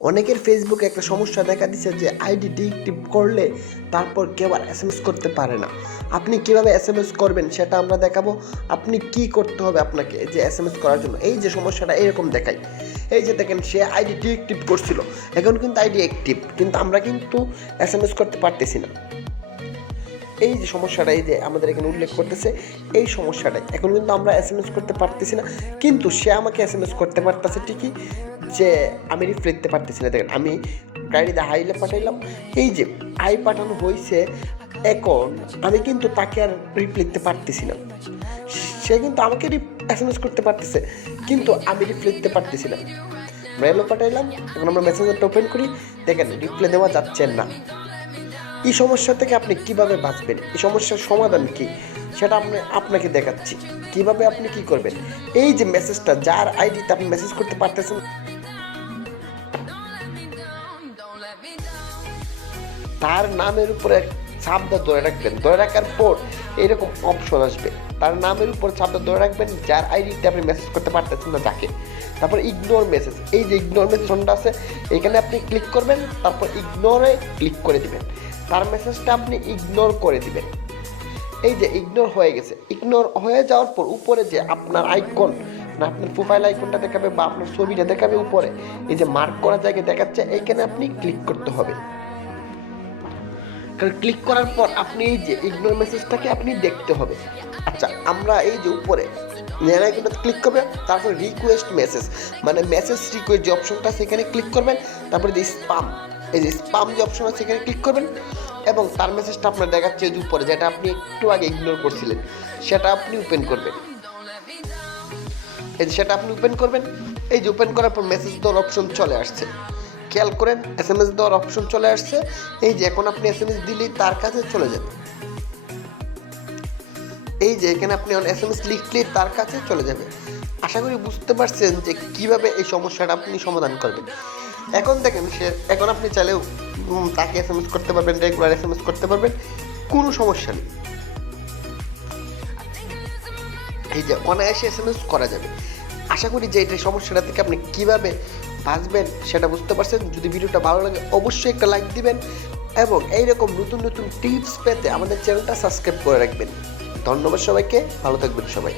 অনেকের ফেসবুকে একটা সমস্যা দেখা দিচ্ছে যে আইডি ডিএক্টিভ করলে তারপর কেউ আর এসএমএস করতে পারে না। আপনি কিভাবে এসএমএস করবেন সেটা আমরা দেখাবো। আপনি কি করতে হবে আপনাকে যে এসএমএস করার জন্য। এই যে সমস্যাটা এরকম দেখায়, এই যে দেখেন সে আইডি ডিএক্টিভ করছিল, এখন কিন্তু আইডি অ্যাক্টিভ, কিন্তু আমরা কিন্তু এসএমএস করতে পারতেছি না। এই যে সমস্যাটা এই যে আমাদের এখানে উল্লেখ করতেছে, এই সমস্যাটাই এখন কিন্তু আমরা এসএমএস করতে পারতেছি না, কিন্তু সে আমাকে এসএমএস করতে পারতেছে ঠিকই, যে আমি রিপ্লাই দিতে পারতেছি না। দেখেন আমি গাড়িতে হাইলে পাঠাইলাম, এই যে আই পাঠানো হয়েছে, এখন আমি কিন্তু তাকে আর রিপ্লাই দিতে পারতেছি না। সে কিন্তু আমাকে এসএমএস করতে পারতেছে, কিন্তু আমি রিপ্লাই দিতে পারতেছি না। মেলও পাঠাইলাম, এখন আমরা মেসেঞ্জারটা ওপেন করি, দেখেন রিপ্লাই দেওয়া যাচ্ছে না। এই সমস্যা থেকে আপনি কিভাবে বাঁচবেন, এই সমস্যার সমাধান কি সেটা আপনাকে দেখাচ্ছি কিভাবে আপনি কি করবেন। এই যে মেসেজটা, যার আইডিতে আপনি মেসেজ করতে পারতেছেন, তার নামের উপরে চাপটা ধরে রাখবেন। ধরে রাখার পর এরকম অপশন আসবে, তার নামের উপর চাপটা ধরে রাখবেন, যার আইডিতে আপনি মেসেজ করতে পারতেছেন না যাকে। তারপর ইগনোর মেসেজ, এই যে ইগনোর মেসেজটা আছে এখানে আপনি ক্লিক করবেন, তারপর ইগনোরে ক্লিক করে দিবেন, তার মেসেজটা আপনি ইগনোর করে দিবেন। এই যে ইগনোর হয়ে গেছে, ইগনোর হয়ে যাওয়ার পর উপরে যে আপনার আইকন, না আপনার প্রোফাইল আইকনটা দেখাবে বা আপনার ছবিটা দেখাবে উপরে, এই যে মার্ক করা জায়গায় দেখাচ্ছে, এইখানে আপনি ক্লিক করতে হবে। কারণ ক্লিক করার পর আপনি এই যে ইগনোর মেসেজটাকে আপনি দেখতে হবে। আচ্ছা, আমরা এই যে উপরে নেন আইকনটাতে ক্লিক করবেন, তারপর রিকোয়েস্ট মেসেজ, মানে মেসেজ রিকোয়েস্ট যে অপশনটা সেখানে ক্লিক করবেন, তারপরে যে স্পাম, এই যে স্পাম যে অপশন আছে সেখানে ক্লিক করবেন, এবং তার মেসেজটা আপনার দেখাচ্ছে যে উপরে, যেটা আপনি একটু আগে ইগনোর করছিলেন সেটা আপনি ওপেন করবেন। এই যে সেটা আপনি ওপেন করবেন, এই যে ওপেন করার পর মেসেজ দেওয়ার অপশন চলে আসছে, খেয়াল করেন এসএমএস দেওয়ার অপশন চলে আসছে। এই যে এখন আপনি এসএমএস দিলেই তার কাছে চলে যাবে, এই যে এখানে আপনি এসএমএস লিখলেই তার কাছে চলে যাবে। আশা করি বুঝতে পারছেন যে কিভাবে এই সমস্যাটা আপনি সমাধান করবেন। এখন দেখেন এখন আপনি চাইলেও তাকে এসএমএস করতে পারবেন, রেগুলার এসএমএস করতে পারবেন, কোনো সমস্যা নেই। এই যে অনায়াসে এসএমএস করা যাবে। আশা করি যে এই সমস্যাটা থেকে আপনি কিভাবে বাঁচবেন সেটা বুঝতে পারছেন। যদি ভিডিওটা ভালো লাগে অবশ্যই একটা লাইক দিবেন, এবং এইরকম নতুন নতুন টিপস পেতে আমাদের চ্যানেলটা সাবস্ক্রাইব করে রাখবেন। ধন্যবাদ সবাইকে, ভালো থাকবেন সবাই।